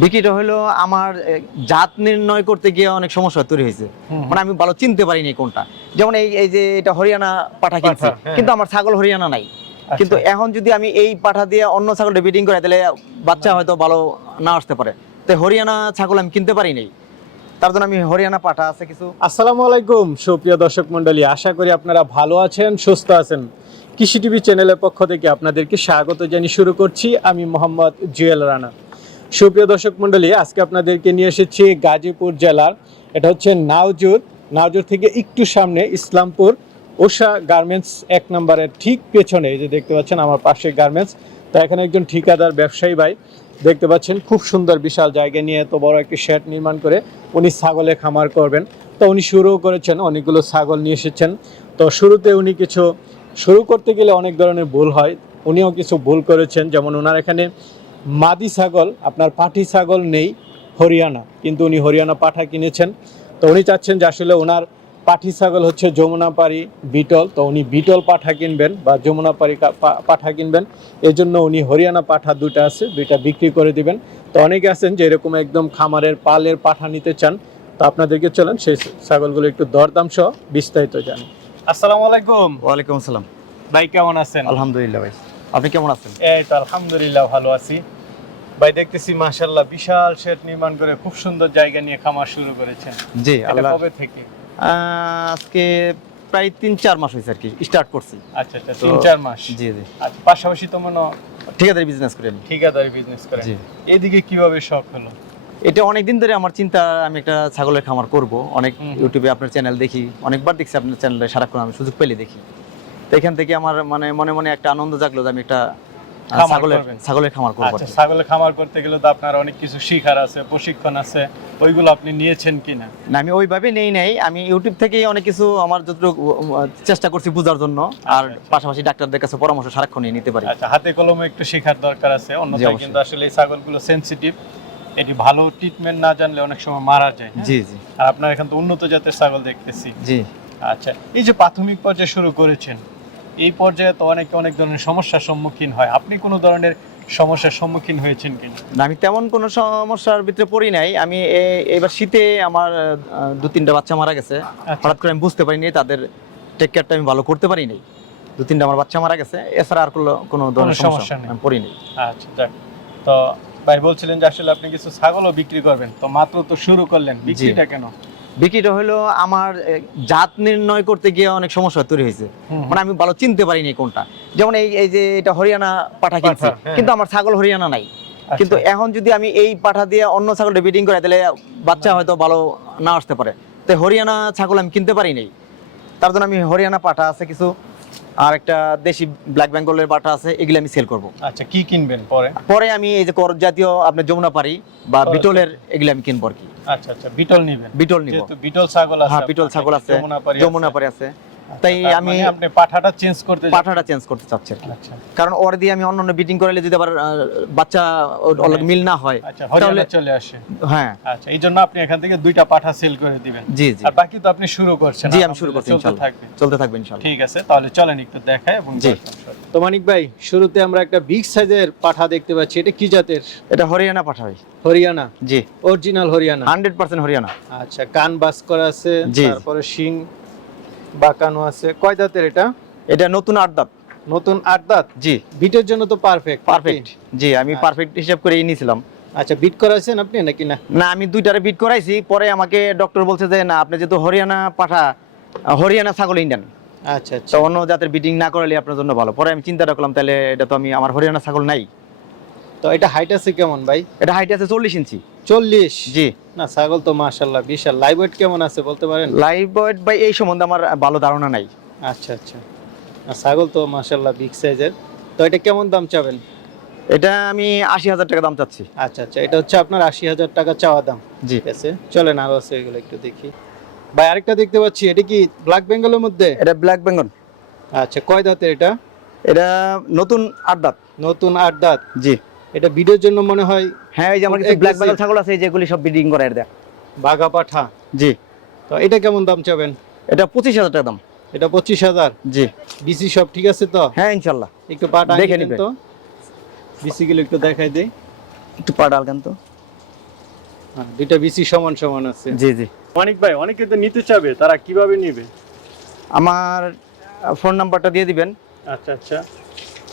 বিক্রিটা হলো আমার জাত নির্ণয় করতে গিয়ে অনেক সমস্যা তৈরি হয়েছে। মানে আমি ভালো চিনতে পারিনি কোনটা। যেমন এই এই যে এটা হরিয়ানা পাঠা কিনছি হ্যাঁ। কিন্তু আমার ছাগল হরিয়ানা নাই। আচ্ছা। কিন্তু এখন যদি আমি এই পাঠা দিয়ে অন্য ছাগলটা ব্রিডিং করে তাহলে বাচ্চা হয়তো ভালো না আসতে পারে। তো হরিয়ানা ছাগল আমি কিনতে পারিনি তার জন্য আমি হরিয়ানা পাঠা আছে কিছু। আসসালামু আলাইকুম সুপ্রিয় দর্শক মণ্ডলী। আশা করি আপনারা ভালো আছেন সুস্থ আছেন। কৃষি টিভি চ্যানেলের পক্ষ থেকে আপনাদেরকে স্বাগত জানিয়ে শুরু করছি। আমি মোহাম্মদ জুয়েল রানা। সুপ্রিয় দর্শক মণ্ডলী, আজকে আপনাদেরকে নিয়ে এসেছি গাজীপুর জেলার, এটা হচ্ছে নাওজুর নাওজুর থেকে একটু সামনে ইসলামপুর, ওষা গার্মেন্টস এক নম্বরের ঠিক পেছনে, এই যে দেখতে পাচ্ছেন আমার পাশে গার্মেন্টস। তো এখানে একজন ঠিকাদার ব্যবসায়ী ভাই, দেখতে পাচ্ছেন খুব সুন্দর বিশাল জায়গা নিয়ে এত বড় একটি শেড নির্মাণ করে উনি ছাগলের খামার করবেন। তো উনি শুরুও করেছেন, অনেকগুলো ছাগল নিয়ে এসেছেন। তো শুরুতে উনি কিছু, শুরু করতে গেলে অনেক ধরনের ভুল হয়, উনিও কিছু ভুল করেছেন। যেমন ওনার এখানে মাদি ছাগল আপনার পাঠি ছাগল নেই হরিয়ানা কিন্তু উনি হরিয়ানা পাঠা কিনেছেন। তো উনি চাচ্ছেন যে আসলে ওনার পাঠি ছাগল হচ্ছে যমুনাপাড়ি বিটল। তো উনি বিটল পাঠা কিনবেন বা যমুনাপাড়ি পাঠা কিনবেন। এই জন্য উনি হরিয়ানা পাঠা দুটো আছে দুইটা বিক্রি করে দিবেন। তো অনেকে আছেন যে এরকম একদম খামারের পালের পাঠা নিতে চান। তো আপনাদেরকে চলেন সেই ছাগলগুলো একটু দরদাম সহ বিস্তারিত জানি। আসসালামু আলাইকুম। ওয়ালাইকুম আসসালাম। ভাই কেমন আছেন? আলহামদুলিল্লাহ ভাই। আপনি কেমন আছেন? এই তো আলহামদুলিল্লাহ ভালো আছি। ভাই দেখতেছি মাশাল্লাহ বিশাল শেড নির্মাণ করে খুব সুন্দর জায়গা নিয়ে খামার শুরু করেছেন। জি আল্লাহ কবে থেকে? আজকে প্রায় তিন চার মাস হয়েছে আর কি স্টার্ট করছি। আচ্ছা আচ্ছা তিন চার মাস। জি জি। আচ্ছা পাশাপাশি তো মনে ঠিকাদারি বিজনেস করি আমি। ঠিকাদারি বিজনেস করে এদিকে কীভাবে শখ হলো? এটা অনেক দিন ধরে আমার চিন্তা আমি একটা ছাগলের খামার করব। অনেক ইউটিউবে আপনার চ্যানেল দেখি অনেকবার দেখছি আপনার চ্যানেলে সারাক্ষণ আমি সুযোগ পেলে দেখি। তো এখান থেকে আমার মানে মনে মনে একটা আনন্দ জাগলো যে আমি একটা ছাগলের ছাগলের খামার করব আচ্ছা ছাগলের খামার করতে গেলে তো আপনার অনেক কিছু শিখার আছে প্রশিক্ষণ আছে ওইগুলো আপনি নিয়েছেন কিনা? না আমি ওইভাবে নেই নাই। আমি ইউটিউব থেকেই অনেক কিছু আমার যতটুকু চেষ্টা করছি বোঝার জন্য। আর আচ্ছা। পাশাপাশি ডাক্তারদের কাছে পরামর্শ নিতে পারি। আচ্ছা হাতে কলমে একটু শেখার দরকার আছে। অন্যথায় কিন্তু আসলে এই ছাগলগুলো সেনসিটিভ এটি ভালো ট্রিটমেন্ট না জানলে অনেক সময় মারা যায় হ্যাঁ? জি জি। আর আপনার এখান তো উন্নত জাতের ছাগল দেখতেছি। জি। আচ্ছা এই যে প্রাথমিক পর্যায়ে শুরু করেছেন এই পর্যায়ে তো অনেকে অনেক ধরনের সমস্যার সম্মুখীন হয়। আপনি কোনো ধরনের সমস্যার সম্মুখীন হয়েছেন কিনা? না, আমি তেমন কোনো সমস্যার ভিতরে পড়ি নাই। আমি এবার শীতে আমার দু তিনটা বাচ্চা মারা গেছে। আচ্ছা। হঠাৎ করে আমি বুঝতে পারিনি তাদের টেক কেয়ারটা আমি ভালো করতে পারি পারিনি দু তিনটা আমার বাচ্চা মারা গেছে। এছাড়া আর কোনো ধরনের সমস্যা নেই। আমি পড়িনি আচ্ছা যাক। তো ভাই বলছিলেন যে আসলে আপনি কিছু ছাগলও বিক্রি করবেন। তো মাত্র তো শুরু করলেন। বিক্রিটা কেন? বিক্রিটা হলো আমার জাত নির্ণয় করতে গিয়ে অনেক সমস্যা তৈরি হয়েছে। মানে আমি ভালো চিনতে পারিনি কোনটা। যেমন এই এই যে এটা হরিয়ানা পাঠা কিনছি হ্যাঁ। কিন্তু আমার ছাগল হরিয়ানা নাই। আচ্ছা। কিন্তু এখন যদি আমি এই পাঠা দিয়ে অন্য ছাগলটা ব্রিডিং করে তাহলে বাচ্চা হয়তো ভালো না আসতে পারে। তো হরিয়ানা ছাগল আমি কিনতে পারিনি তার জন্য আমি হরিয়ানা পাঠা আছে কিছু আর একটা দেশি ব্ল্যাক বেঙ্গলের বাটা আছে এগুলো আমি সেল করব। আচ্ছা কি কিনবেন পরে? পরে আমি এই যে করজ জাতীয় আপনার যমুনা পারি বা। বিটলের এগুলো আমি কিনবো আর কি। আচ্ছা আচ্ছা বিটল নেবেন। বিটল নিব। বিটল ছাগল আছে হ্যাঁ বিটল ছাগল আছে যমুনা আছে। পারি আছে। তাই আমি- মানে আপনি পাঠাটা চেঞ্জ করতে পাঠাটা চেঞ্জ করতে চাচ্ছি আচ্ছা। কারণ ওর দিয়ে আমি অন্য অন্য বিটিং করালে যদি আবার বাচ্চা মিল না হয় আচ্ছা তাহলে চলে আসে। হ্যাঁ। আচ্ছা এই জন্য আপনি এখান থেকে দুইটা পাঠা সেল করে দিবেন। জি জি। আর বাকি তো আপনি শুরু করছেন। জি আমি শুরু করছি চলতে থাকবে। চলতে থাকবে ইনশাআল্লাহ ঠিক আছে তাহলে চলেন একটু দেখায় এবং জি। তো মানিক ভাই শুরুতে আমরা একটা বিগ সাইজের পাঠা দেখতে পাচ্ছি। এটা কি জাতের? এটা হরিয়ানা পাঠাই হরিয়ানা? জি। Original Haryana. Hundred percent Haryana. আচ্ছা কান বাস করা আছে তারপরে শিং বাঁকানো আছে। কয় দাঁতের এটা? এটা নতুন আট দাঁত। নতুন আট দাঁত? জি। বিটের জন্য তো পারফেক্ট পারফেক্ট জি আমি। পারফেক্ট হিসাব করে নিয়েছিলাম। আচ্ছা বিট করাছেন আপনি নাকি না? না আমি দুইটারে বিট করাইছি পরে আমাকে ডক্টর বলছে যে না আপনি যেহেতু হরিয়ানা পাঠা হরিয়ানা ছাগল ইন্ডিয়ান আচ্ছা আচ্ছা। অন্য জাতের বিটিং না করালে আপনার জন্য ভালো। পরে আমি চিন্তা রাখলাম তাহলে এটা তো আমি আমার হরিয়ানা ছাগল নাই। তো এটা হাইট আছে কেমন ভাই? এটা হাইট আছে চল্লিশ ইঞ্চি। চল্লিশ? জি। না ছাগল তো মাশাল্লাহ বিশাল। লাইভ ওয়েট কেমন আছে বলতে পারেন? লাইভ বয়েড বাই এই সম্বন্ধে আমার ভালো ধারণা নাই। আচ্ছা আচ্ছা। ছাগল তো মাশাল্লাহ বিগ সাইজের তো এটা কেমন দাম চাবেন? এটা আমি আশি হাজার টাকা দাম চাচ্ছি। আচ্ছা আচ্ছা। এটা হচ্ছে আপনার আশি হাজার টাকা চাওয়া দাম। জি। ঠিক আছে। চলেন আরও আছে এগুলো একটু দেখি। ভাই আরেকটা দেখতে পাচ্ছি। এটা কি ব্ল্যাক বেঙ্গলের মধ্যে? এটা ব্ল্যাক বেঙ্গল আচ্ছা কয় দাঁতের এটা? এটা নতুন আট দাঁত। নতুন আট দাঁত। জি। এটা ভিডিওর জন্য মনে হয় হ্যাঁ এই যে আমার কিছু ব্ল্যাক বেঙ্গল ছাগল আছে এই যেগুলি সব ব্রিডিং করে এর দেখ। বাঘা পাঠা। জি। তো এটা কেমন দাম চাবেন? এটা পঁচিশ হাজার টাকা দাম। এটা পঁচিশ হাজার? জি। বিসি সব ঠিক আছে তো? হ্যাঁ ইনশাল্লাহ। একটু পাটা দেখে নিবেন। তো। বিসি গুলো একটু দেখাই দেই। একটু পা ডালকেন তো। হ্যাঁ, দুইটা বিসি সমান সমান আছে। জি জি। মানিক ভাই অনেকে তো নিতে চাবে তারা কীভাবে নিবে? আমার ফোন নাম্বারটা দিয়ে দিবেন। আচ্ছা আচ্ছা।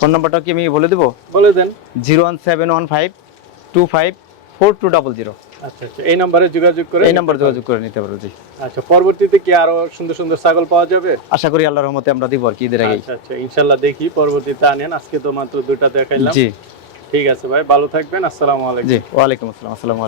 ফোন নাম্বারটা কি আমি বলে দেবো? বলে দেন। Zero one seven one five two five four two double zero. আচ্ছা আচ্ছা। এই নাম্বারে যোগাযোগ করে এই নাম্বার যোগাযোগ করে নিতে পারব জি। আচ্ছা পরবর্তীতে কি আরও সুন্দর সুন্দর ছাগল পাওয়া যাবে? আশা করি আল্লাহর রহমতে আমরা দিব আর কি ঈদের আগেই। আচ্ছা আচ্ছা। ইনশাল্লাহ দেখি পরবর্তীতে আনেন। আজকে তো মাত্র দুইটা দেখাইলাম। জি। ঠিক আছে ভাই ভালো থাকবেন। আসসালামু আলাইকুম। জি ওয়ালাইকুম আসসালাম। আসসালামু আলাইকুম।